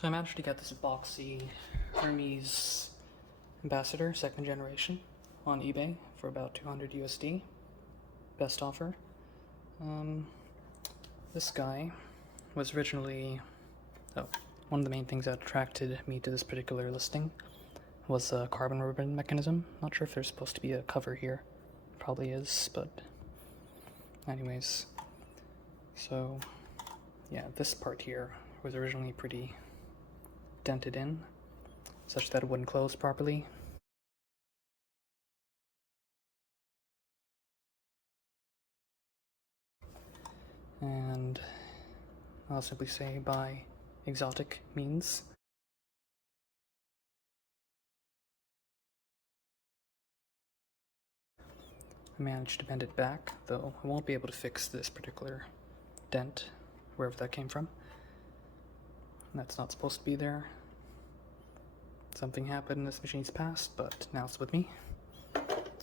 So I managed to get this boxy Hermes Ambassador 2nd generation on eBay for about 200 USD. Best offer. This guy was originally... one of the main things that attracted me to this particular listing was a carbon ribbon mechanism. Not sure if there's supposed to be a cover here. Probably is, but anyways. So yeah, this part here was originally pretty dented in, such that it wouldn't close properly. And I'll simply say by exotic means. I managed to bend it back, though I won't be able to fix this particular dent, wherever that came from. That's not supposed to be there. Something happened in this machine's past, but now it's with me.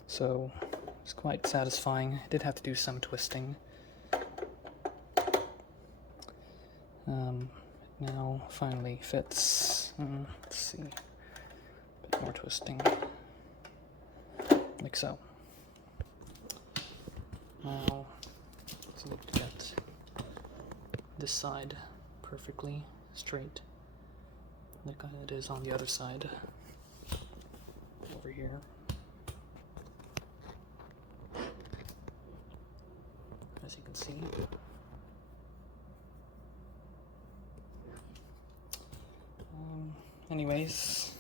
So it's quite satisfying. I did have to do some twisting. Now finally fits. Let's see. A bit more twisting. Like so. Now let's look to get this side perfectly straight, like it is on the other side over here. As you can see. Anyways,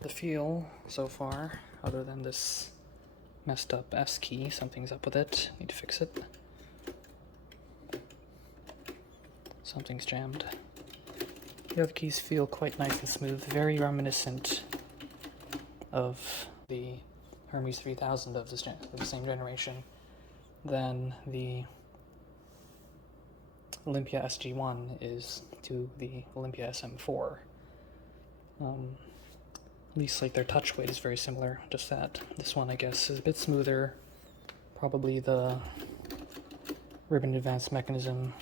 the feel so far, other than this messed up S key, something's up with it, need to fix it. Something's jammed. The other keys feel quite nice and smooth, very reminiscent of the Hermes 3000 of the same generation than the Olympia SG1 is to the Olympia SM4. At least like their touch weight is very similar, just that this one I guess is a bit smoother. Probably the ribbon advanced mechanism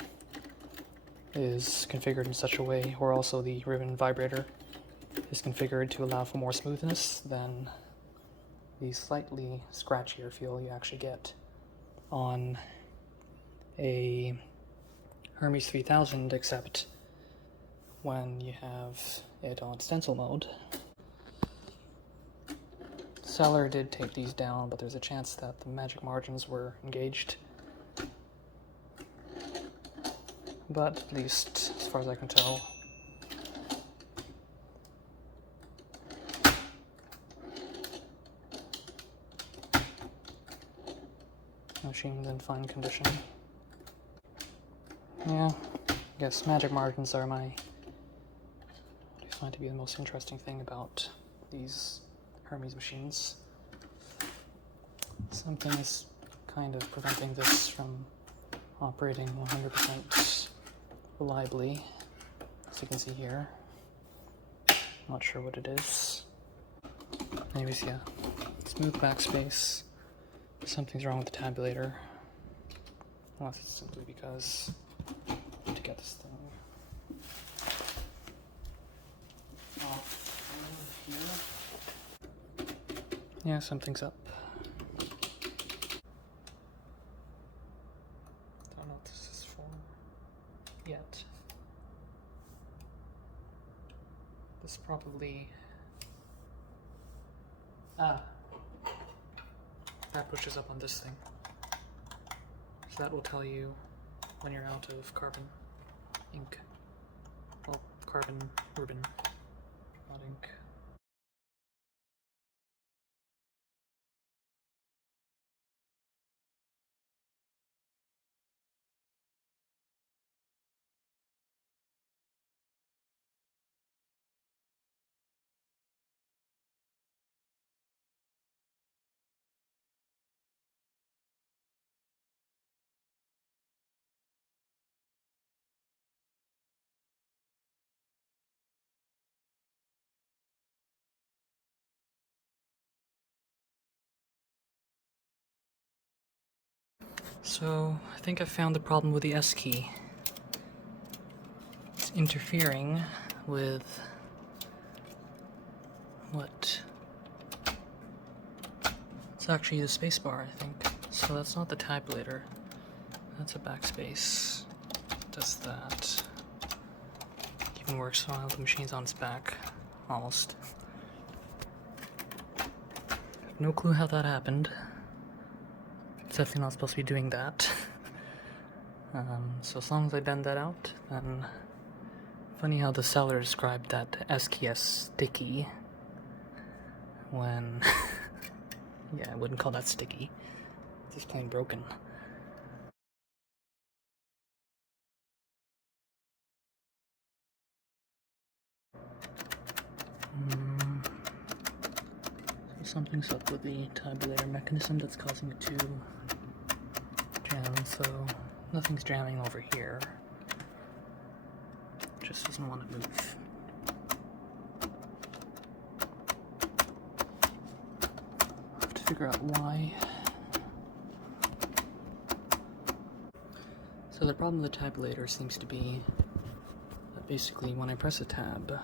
is configured in such a way, or also the ribbon vibrator is configured to allow for more smoothness than the slightly scratchier feel you actually get on a Hermes 3000, except when you have it on stencil mode. Seller did take these down, but there's a chance that the magic margins were engaged. But at least, as far as I can tell, the machine is in fine condition. Yeah, I guess magic margins are I find to be the most interesting thing about these Hermes machines. Something is kind of preventing this from operating 100% reliably, as you can see here. Not sure what it is. Anyways, yeah, smooth backspace. Something's wrong with the tabulator. Unless it's simply because to get this thing off here. Yeah, something's up. Don't know what this is for yet. This probably... that pushes up on this thing. So that will tell you when you're out of carbon ink. Well, carbon ribbon, not ink. So, I think I found the problem with the S key. It's interfering with what? It's actually the spacebar, I think. So that's not the tabulator. That's a backspace. Does that. Even works while the machine's on its back. Almost. No clue how that happened. It's definitely not supposed to be doing that. So as long as I bend that out, then... Funny how the seller described that SKS sticky when... yeah, I wouldn't call that sticky. It's just plain broken. So something's up with the tabulator mechanism that's causing it to jam, so nothing's jamming over here. Just doesn't want to move. I have to figure out why. So the problem with the tabulator seems to be that basically when I press a tab,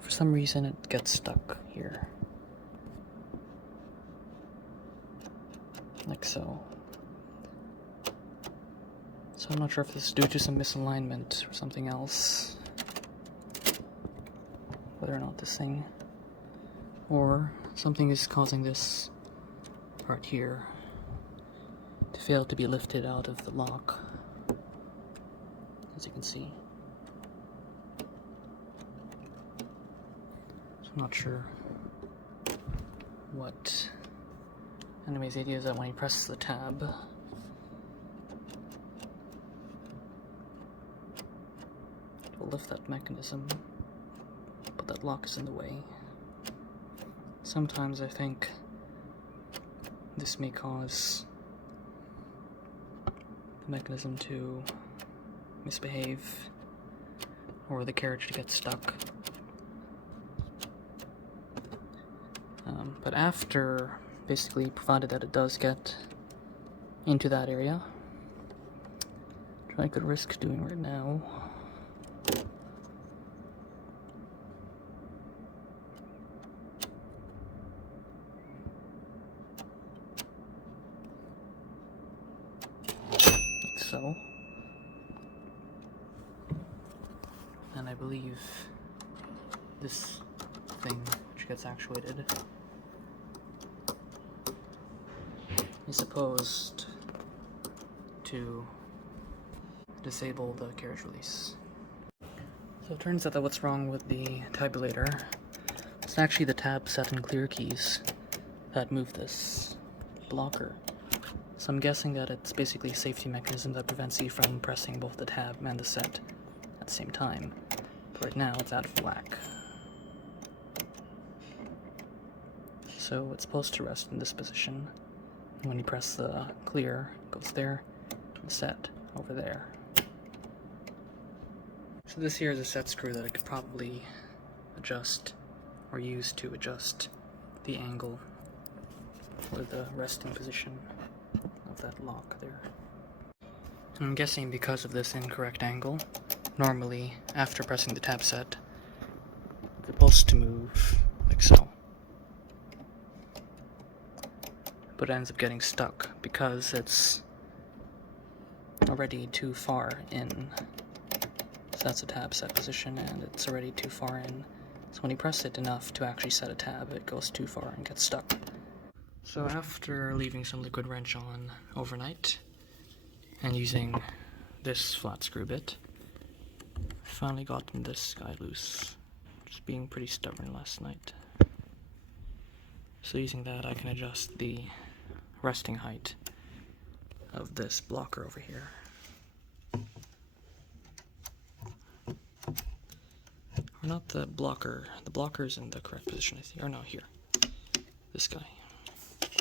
for some reason it gets stuck here. Like so. So I'm not sure if this is due to some misalignment or something else. Whether or not this thing, or something is causing this part here to fail to be lifted out of the lock, as you can see. So I'm not sure what. Anyways, the idea is that when you press the tab, it will lift that mechanism, but that lock is in the way. Sometimes I think this may cause the mechanism to misbehave, or the carriage to get stuck. But after, basically, provided that it does get into that area, which I could risk doing right now. Like so. And I believe this thing, which gets actuated, is supposed to disable the carriage release. So it turns out that what's wrong with the tabulator is actually the tab set and clear keys that move this blocker. So I'm guessing that it's basically a safety mechanism that prevents you from pressing both the tab and the set at the same time. But right now it's out of whack. So it's supposed to rest in this position. When you press the clear, it goes there, and the set over there. So this here is a set screw that I could probably adjust or use to adjust the angle or the resting position of that lock there. And I'm guessing because of this incorrect angle, normally after pressing the tab set, it's supposed to move like so. But it ends up getting stuck because it's already too far in. So that's a tab set position, and it's already too far in. So when you press it enough to actually set a tab, it goes too far and gets stuck. So after leaving some liquid wrench on overnight and using this flat screw bit, I finally gotten this guy loose. Just being pretty stubborn last night. So using that, I can adjust the resting height of this blocker over here. Or not the blocker. The blocker's in the correct position, I think. Or no, here. This guy.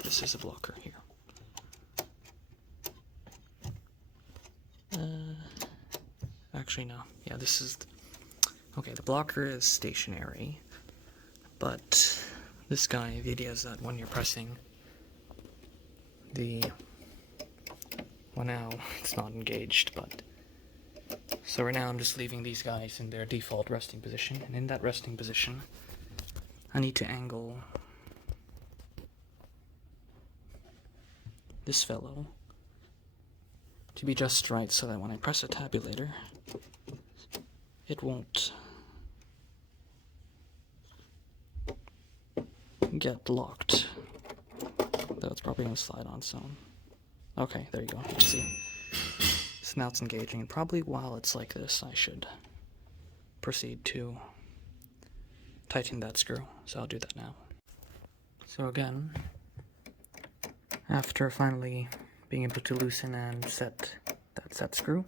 This is a blocker here. Actually, no. Yeah, this is... Okay, the blocker is stationary, but this guy, the idea is that when you're pressing the... Well, now it's not engaged, but So right now I'm just leaving these guys in their default resting position, and in that resting position I need to angle this fellow to be just right so that when I press a tabulator it won't get locked. Though it's probably going to slide on its own. Okay, there you go. You can see. So now it's engaging, and probably while it's like this, I should proceed to tighten that screw. So I'll do that now. So again, after finally being able to loosen and set that set screw,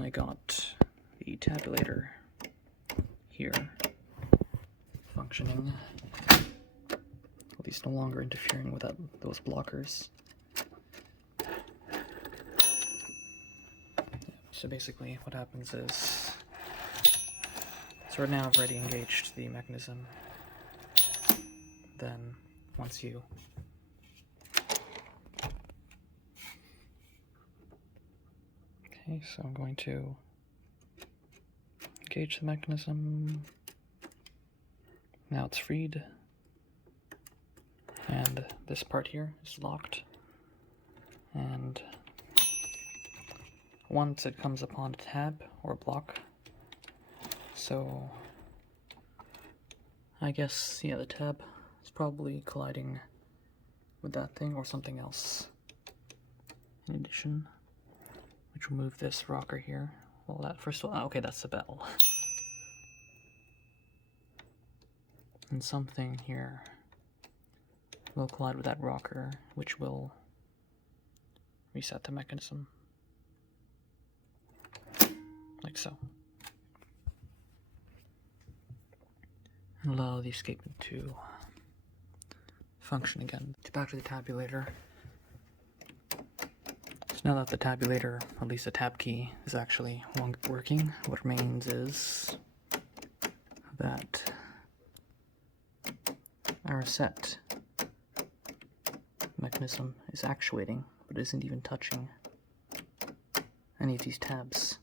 I got the tabulator here functioning, at least no longer interfering with those blockers. So basically what happens is, so right now I've already engaged the mechanism. Then once you so I'm going to engage the mechanism. Now it's freed, and this part here is locked, and once it comes upon a tab or block, so I guess, yeah, the tab is probably colliding with that thing or something else. In addition, which will move this rocker here. Well, that first of all, okay, that's the bell. And something here will collide with that rocker, which will reset the mechanism. Like so. And allow the escapement to function again. Back to the tabulator. So now that the tabulator, at least the tab key, is actually working, what remains is that our set mechanism is actuating, but isn't even touching any of these tabs.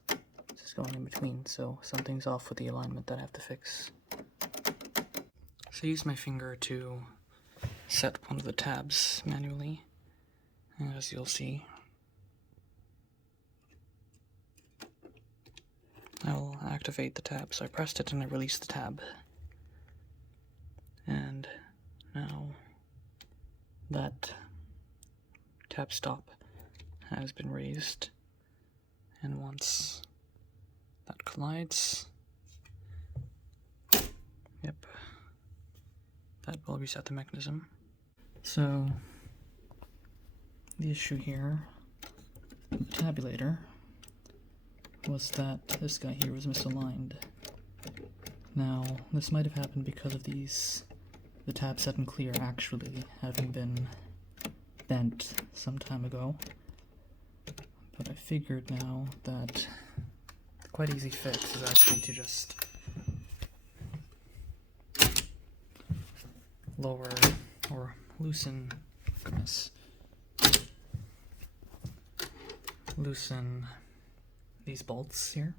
It's just going in between, so something's off with the alignment that I have to fix. So I use my finger to set one of the tabs manually, and as you'll see, I'll activate the tab. So I pressed it and I released the tab. And now that tab stop has been raised, and once that collides, yep, that will reset the mechanism. So the issue here with the tabulator was that this guy here was misaligned. Now, this might have happened because of the tab set and clear actually having been bent some time ago. But I figured now that the quite easy fix is actually to just lower or loosen, goodness, loosen these bolts here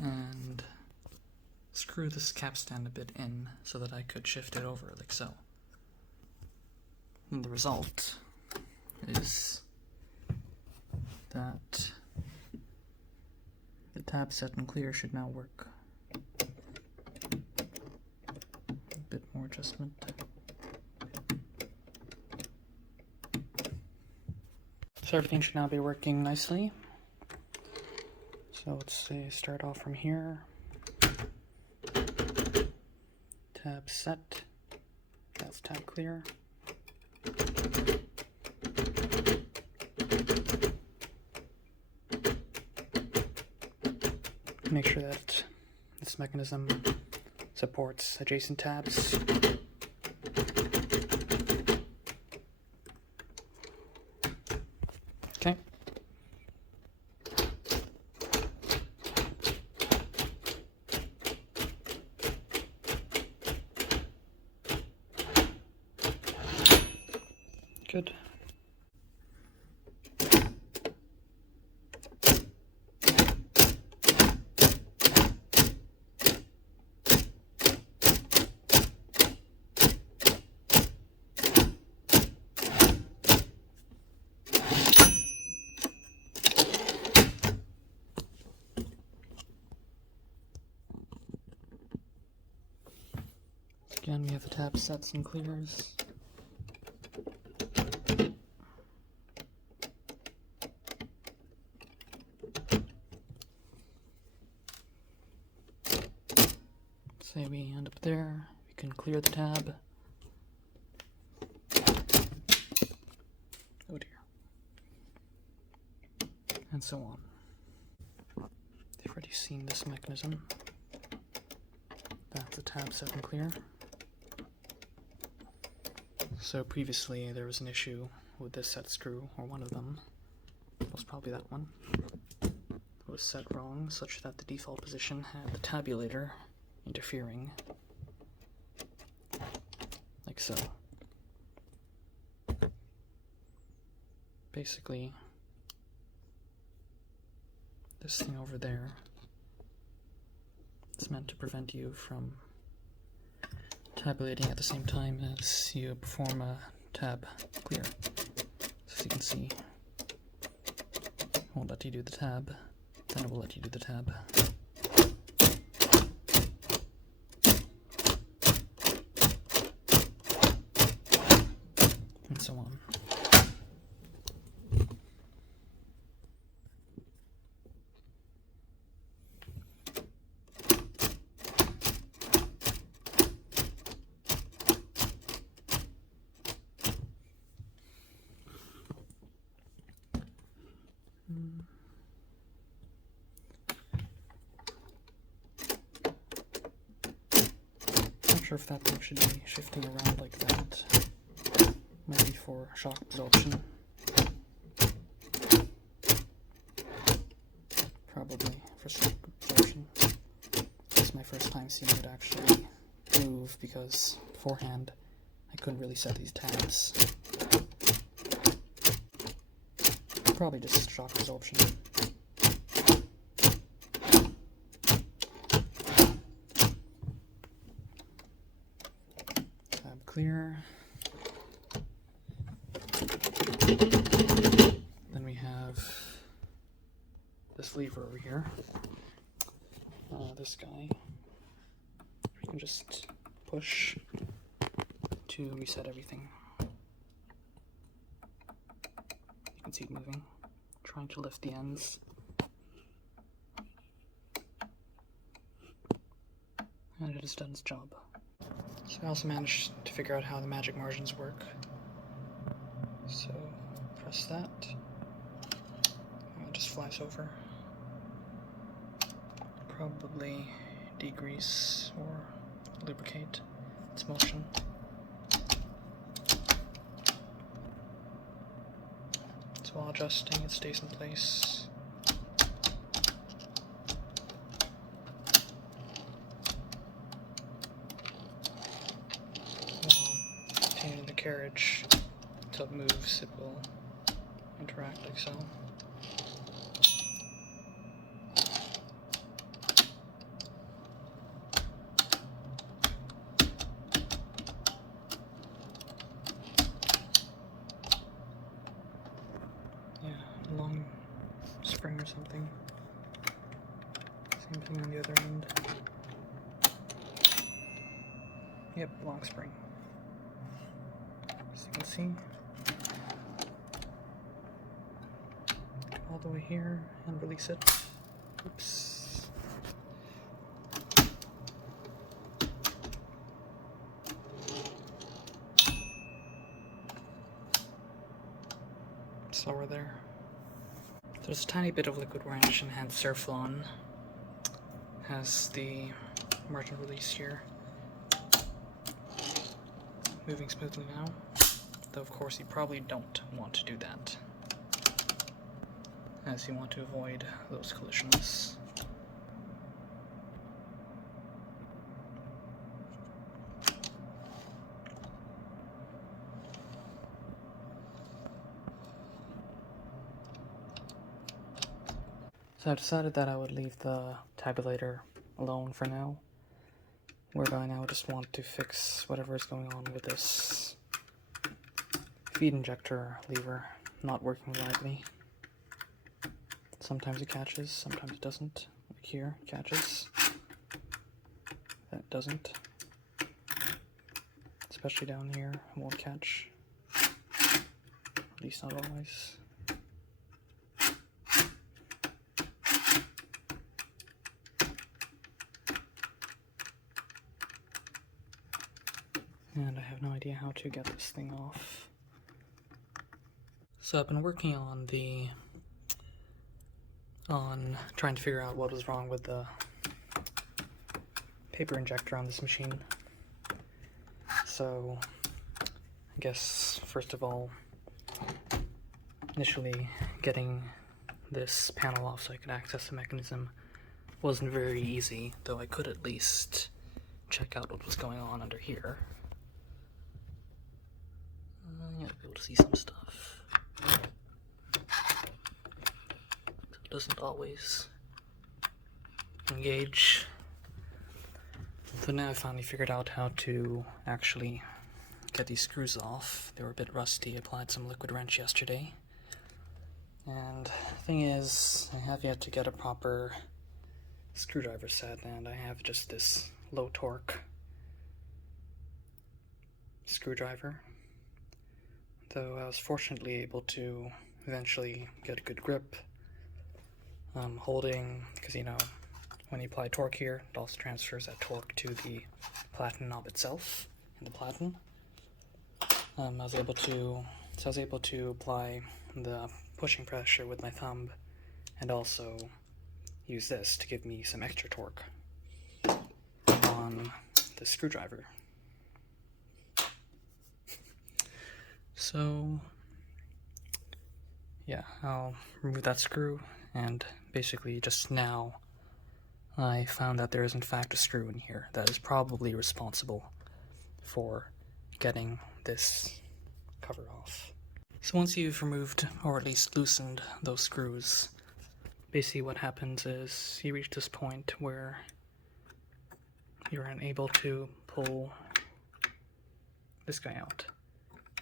and screw this capstan a bit in so that I could shift it over like so. And the result is that the tab set and clear should now work. A bit more adjustment. So everything should now be working nicely. So let's say start off from here. Tab set. That's tab clear. Make sure that this mechanism supports adjacent tabs. Okay. Good. we have the tab sets and clears. Say we end up there, we can clear the tab. Oh dear. And so on. You've already seen this mechanism. That's the tab set and clear. So previously there was an issue with this set screw, or one of them. It was probably that one. It was set wrong, such that the default position had the tabulator interfering. Like so. Basically, this thing over there is meant to prevent you from tabulating at the same time as you perform a tab clear. So as you can see, it won't let you do the tab, then it will let you do the tab. And so on. Not sure if that thing should be shifting around like that. Maybe for shock absorption. Probably for shock absorption. This is my first time seeing it actually move because beforehand I couldn't really set these tabs. Probably just shock absorption. Tab clear. Then we have this lever over here. This guy. You can just push to reset everything. You can see it moving. Trying to lift the ends. And it has done its job. So I also managed to figure out how the magic margins work. So press that, and it just flies over. Probably degrease or lubricate its motion. So while adjusting, it stays in place. While maintaining the carriage, until it moves, it will interact like so. Yeah, long spring or something. Same thing on the other end. Yep, long spring. As you can see. All the way here and release it. Oops. Slower there. There's a tiny bit of liquid wrench and hand Surflon. Has the margin release here. Moving smoothly now. Though of course you probably don't want to do that, as you want to avoid those collisions. So I decided that I would leave the tabulator alone for now, whereby now I just want to fix whatever is going on with this feed injector lever not working reliably. Sometimes it catches, sometimes it doesn't. Like here, it catches. Then it doesn't. especially down here, won't catch. At least not always. And I have no idea how to get this thing off. So I've been working on trying to figure out what was wrong with the paper injector on this machine. So I guess first of all, initially getting this panel off so I could access the mechanism wasn't very easy, though I could at least check out what was going on under here. Yeah, be able to see some stuff. It doesn't always engage. So now I finally figured out how to actually get these screws off. They were a bit rusty. I applied some liquid wrench yesterday. And the thing is, I have yet to get a proper screwdriver set, and I have just this low torque screwdriver. Though I was fortunately able to eventually get a good grip. Holding, because you know, when you apply torque here, it also transfers that torque to the Platen knob itself in the Platen. I was able to apply the pushing pressure with my thumb, and also use this to give me some extra torque on the screwdriver. So yeah, I'll remove that screw, and basically just now I found that there is in fact a screw in here that is probably responsible for getting this cover off. So once you've removed, or at least loosened, those screws, basically what happens is you reach this point where you're unable to pull this guy out.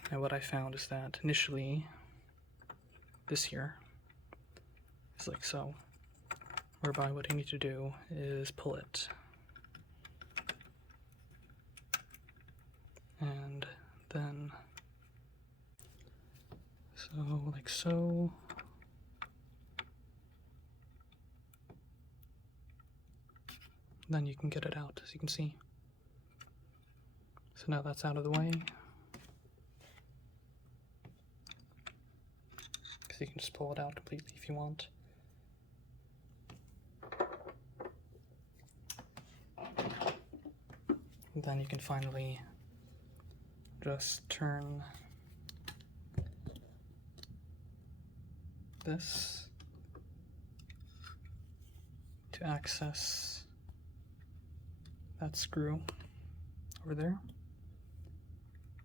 And what I found is that initially this here is like so, whereby what you need to do is pull it. And then, so like so. Then you can get it out, as you can see. So now that's out of the way. Because you can just pull it out completely if you want. And then you can finally just turn this to access that screw over there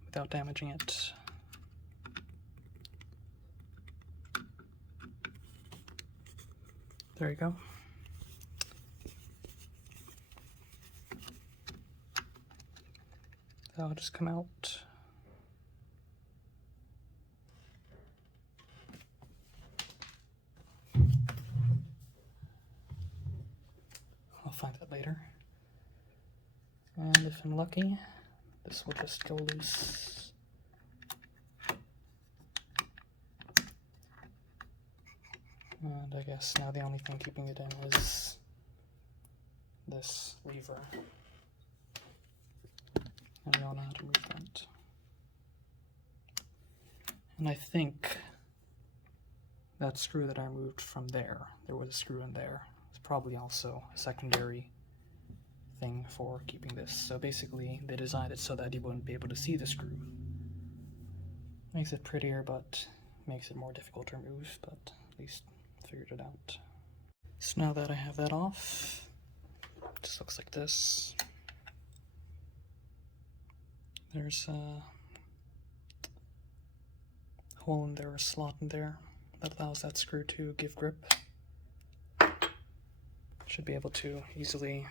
without damaging it. There you go. That'll just come out. I'll find that later. And if I'm lucky, this will just go loose. And I guess now the only thing keeping it in is this lever. And we all know how to move that. And I think that screw that I removed from there was a screw in there. It's probably also a secondary thing for keeping this. So basically they designed it so that you wouldn't be able to see the screw. Makes it prettier, but makes it more difficult to remove, but at least figured it out. So now that I have that off, it just looks like this. There's a hole in there, a slot in there that allows that screw to give grip. Should be able to easily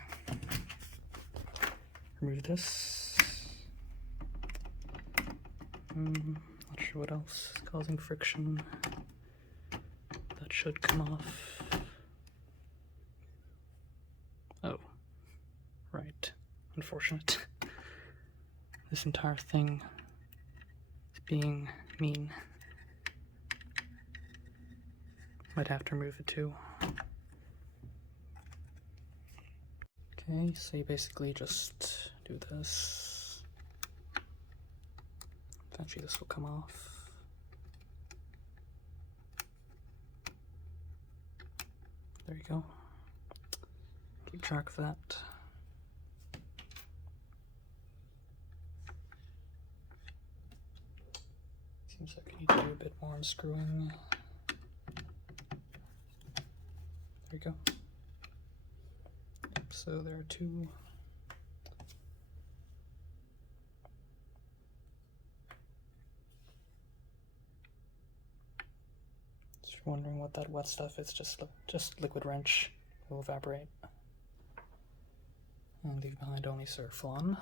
remove this. Not sure what else is causing friction. That should come off. Oh, right. Unfortunate. This entire thing is being mean. Might have to remove it too. Okay, so you basically just do this. Eventually this will come off. There you go. Keep track of that. Seems like I need to do a bit more unscrewing. There we go. So there are two. If you're wondering what that wet stuff is, just liquid wrench. It will evaporate. And leave behind only Surflon.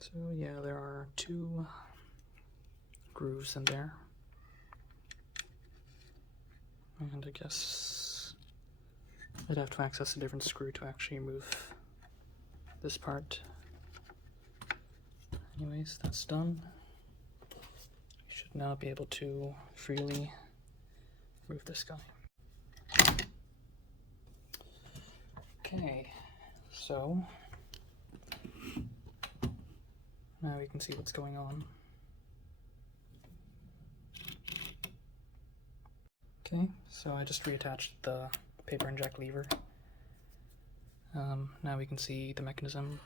So yeah, there are two grooves in there. And I guess I'd have to access a different screw to actually remove this part. Anyways, that's done. You should now be able to freely remove this guy. Okay, so now we can see what's going on. Okay, so I just reattached the paper inject lever. Now we can see the mechanism.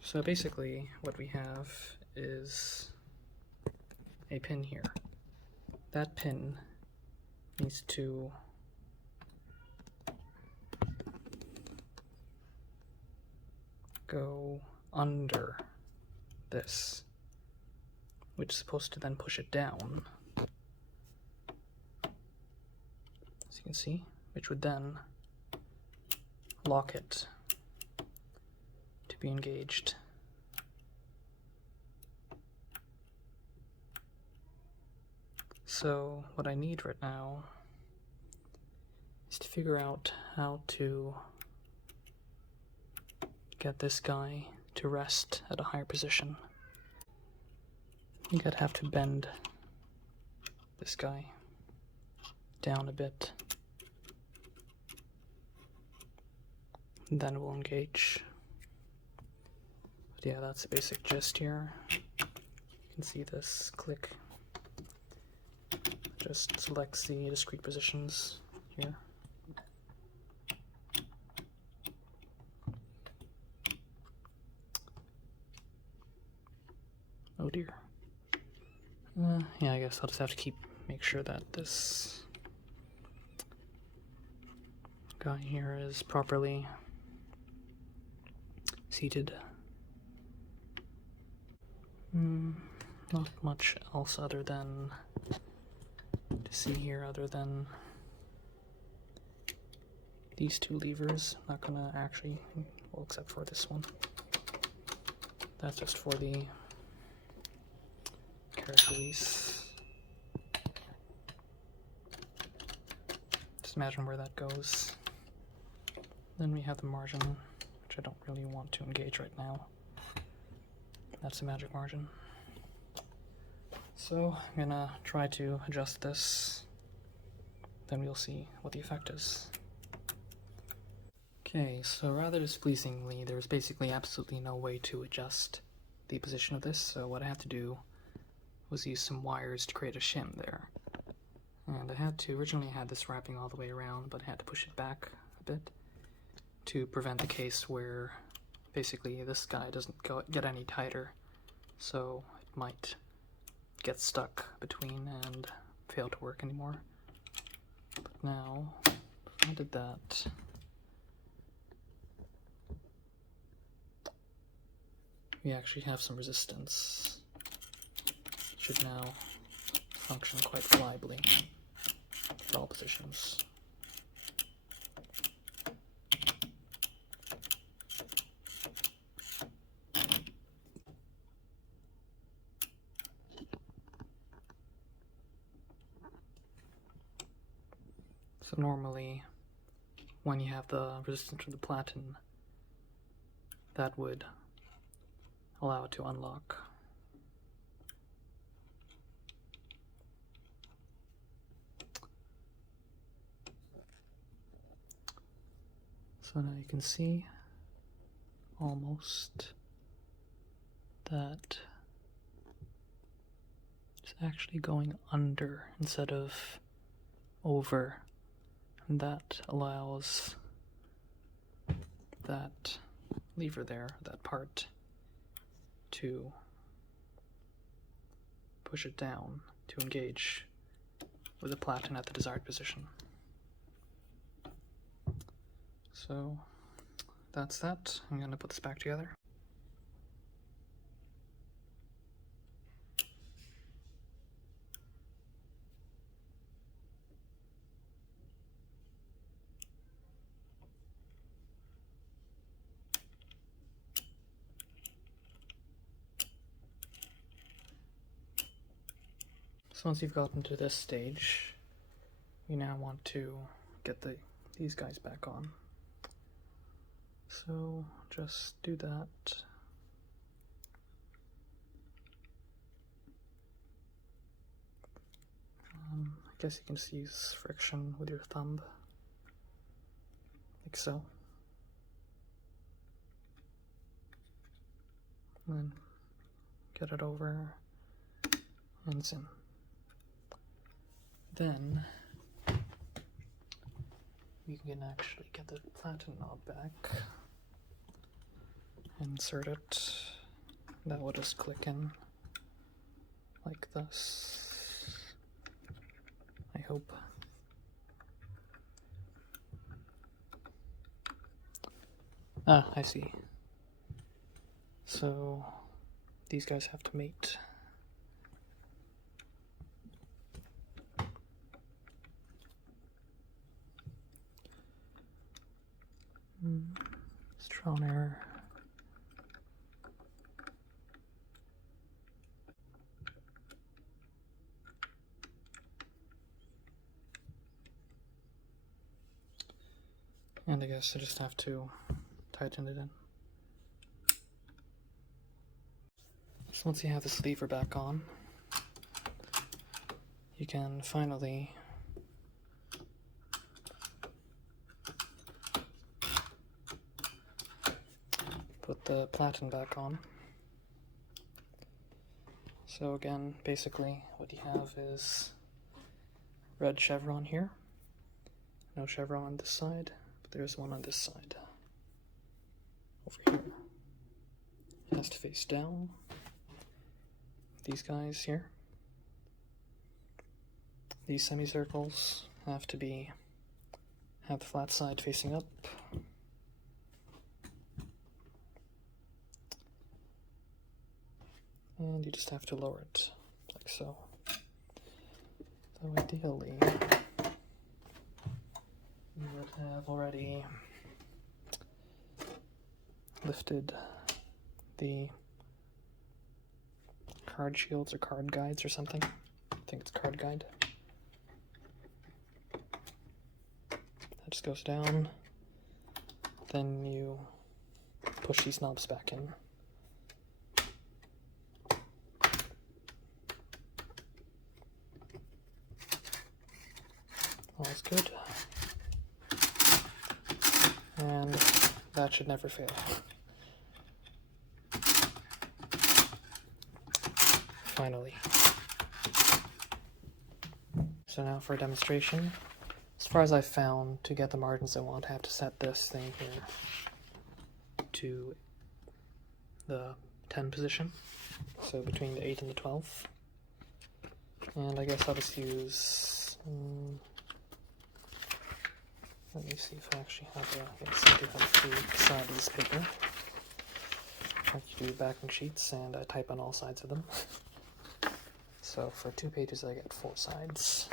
So basically what we have is a pin here. That pin needs to go under this, which is supposed to then push it down, as you can see, which would then lock it to be engaged. So what I need right now is to figure out how to get this guy to rest at a higher position. I think I'd have to bend this guy down a bit. And then we'll engage. But yeah, that's the basic gist here. You can see this click. Just selects the discrete positions here. Oh dear. Yeah, I guess I'll just have to make sure that this guy here is properly seated. Not much else other than to see here, other than these two levers. I'm not gonna actually, well, except for this one. That's just for the carriage release. Just imagine where that goes. Then we have the margin, which I don't really want to engage right now. That's the magic margin. So I'm gonna try to adjust this, then we'll see what the effect is. Okay, so rather displeasingly, there's basically absolutely no way to adjust the position of this, so what I had to do was use some wires to create a shim there. And originally I had this wrapping all the way around, but I had to push it back a bit to prevent the case where basically this guy doesn't get any tighter, so it might get stuck between and fail to work anymore. But now, if I did that, we actually have some resistance. It should now function quite reliably at all positions. So normally, when you have the resistance of the Platen that would allow it to unlock. So now you can see almost that it's actually going under instead of over, and that allows that lever there, that part, to push it down to engage with the platen at the desired position. So that's that. I'm going to put this back together. So once you've gotten to this stage, you now want to get these guys back on. So just do that. I guess you can just use friction with your thumb, like so. And then get it over and it's in. Then we can actually get the Platen knob back, insert it, that will just click in like this, I hope. Ah, I see. So these guys have to mate. Let's try an error. And I guess I just have to tighten it in. So once you have this lever back on, you can finally put the Platen back on. So again, basically what you have is red chevron here, no chevron on this side, but there's one on this side, over here. It has to face down, these guys here. These semicircles have to have the flat side facing up. And you just have to lower it, like so. So ideally, you would have already lifted the card shields or card guides or something. I think it's card guide. That just goes down. Then you push these knobs back in. All's good. And that should never fail. Finally. So now for a demonstration. As far as I've found, to get the margins I want, I have to set this thing here to the 10 position. So between the 8 and the 12. And I guess I'll just use... let me see if I actually have yes, I do have 3 sides paper. I can do backing sheets, and I type on all sides of them. So for 2 pages I get 4 sides.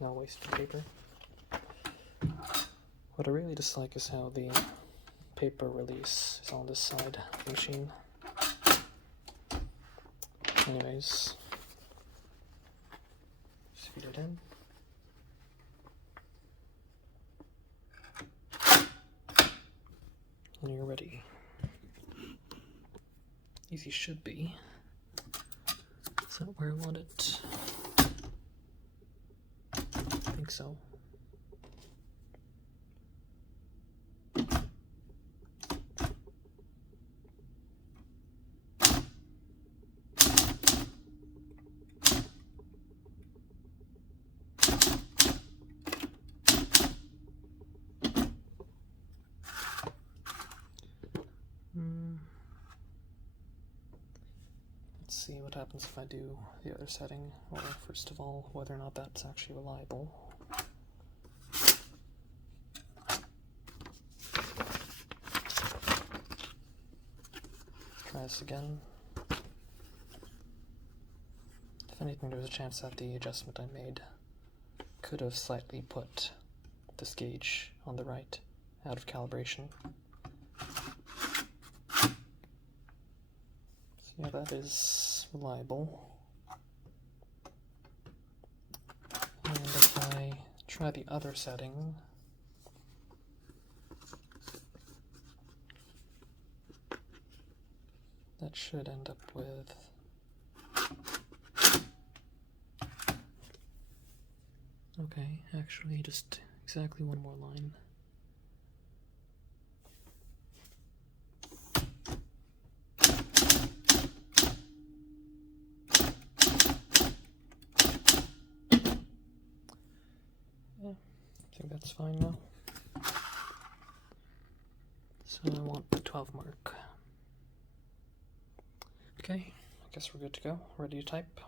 No wasted paper. What I really dislike is how the paper release is on this side of the machine. Anyways, just feed it in. And you're ready. Easy should be. Is that where I want it? I think so. Let's see what happens if I do the other setting, or first of all, whether or not that's actually reliable. Try this again. If anything, there's a chance that the adjustment I made could have slightly put this gauge on the right out of calibration. Yeah, that is reliable. And if I try the other setting, that should end up with okay, actually just exactly one more line. I think that's fine now. So I want the 12 mark. Okay, I guess we're good to go. Ready to type.